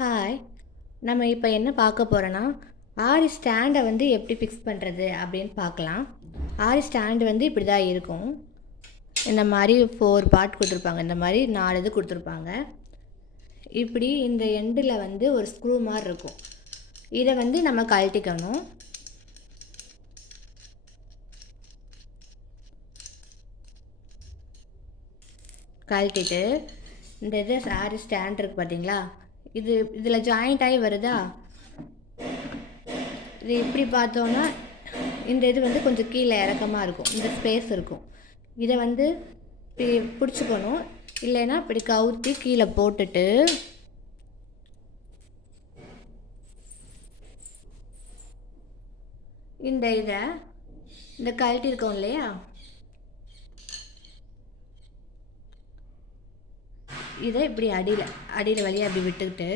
Hi நம்ம இப்போ என்ன பார்க்க போகிறோன்னா ஆரி ஸ்டாண்டை வந்து எப்படி ஃபிக்ஸ் பண்ணுறது அப்படின்னு பார்க்கலாம். ஆரி ஸ்டாண்டு வந்து இப்படி தான் இருக்கும். இந்த மாதிரி ஃபோர் பார்ட் கொடுத்துருப்பாங்க. இந்த மாதிரி நாலு இது கொடுத்துருப்பாங்க. இப்படி இந்த எண்டில் வந்து ஒரு ஸ்க்ரூ மாதிரி இருக்கும். இதை வந்து நம்ம கழட்டிக்கணும். கழட்டிட்டு இந்த இது சாரி ஸ்டாண்ட் இருக்குது பார்த்தீங்களா இது இதில் ஜாயிண்ட் ஆகி வருதா? இது இப்படி பார்த்தோன்னா இந்த இது வந்து கொஞ்சம் கீழே இறக்கமாக இருக்கும். இந்த ஸ்பேஸ் இருக்கும். இதை வந்து இப்படி பிடிச்சிக்கணும். இல்லைன்னா இப்படி கவுத்தி கீழே போட்டுட்டு இந்த இதை இந்த கழட்டி இருக்கோம் இல்லையா? இதை இப்படி அடியில் அடியில் வழியாக அப்படி விட்டுக்கிட்டு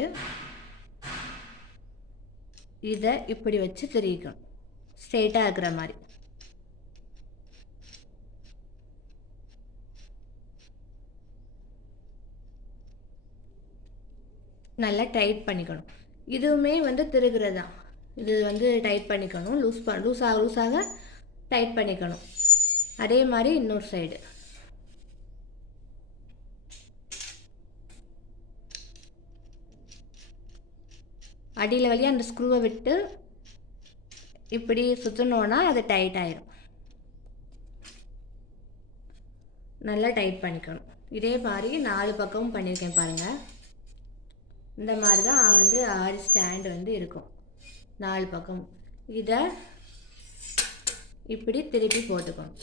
இதை இப்படி வச்சு திரிக்கணும் ஸ்ட்ரெயிட்டாக இருக்கிற மாதிரி. நல்லா டைட் பண்ணிக்கணும். இதுவுமே வந்து திருகிறது தான் இது வந்து டைட் பண்ணிக்கணும். லூஸ் ப லூஸாக லூஸாக டைட் பண்ணிக்கணும். அதே மாதிரி இன்னொரு சைடு அடியில் வழியாக அந்த ஸ்க்ரூவை விட்டு இப்படி சுற்றினோன்னா அது டைட் ஆயிரும். நல்லா டைட் பண்ணிக்கணும். இதே மாதிரி நாலு பக்கமும் பண்ணியிருக்கேன் பாருங்கள் இந்த மாதிரி தான் வந்து ஆறு ஸ்டாண்டு வந்து இருக்கும். நாலு பக்கம். இதை இப்படி திருப்பி போட்டுக்கணும்.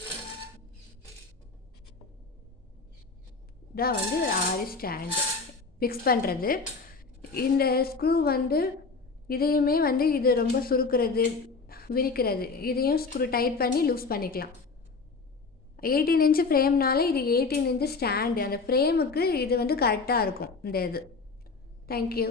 இதான் வந்து ஆறு ஸ்டாண்டு ஃபிக்ஸ் பண்ணுறது இந்த ஸ்க்ரூ வந்து இதையுமே வந்து இது ரொம்ப சுருக்கிறது விரிக்கிறது. இதையும் ஸ்க்ரூ டைட் பண்ணி லூஸ் பண்ணிக்கலாம். எயிட்டீன் இன்ச்சு ஃப்ரேம்னால இது எயிட்டீன் இன்ச்சு ஸ்டாண்டு அந்த ஃப்ரேமுக்கு இது வந்து கரெக்டாக இருக்கும் இந்த இது. தேங்க்யூ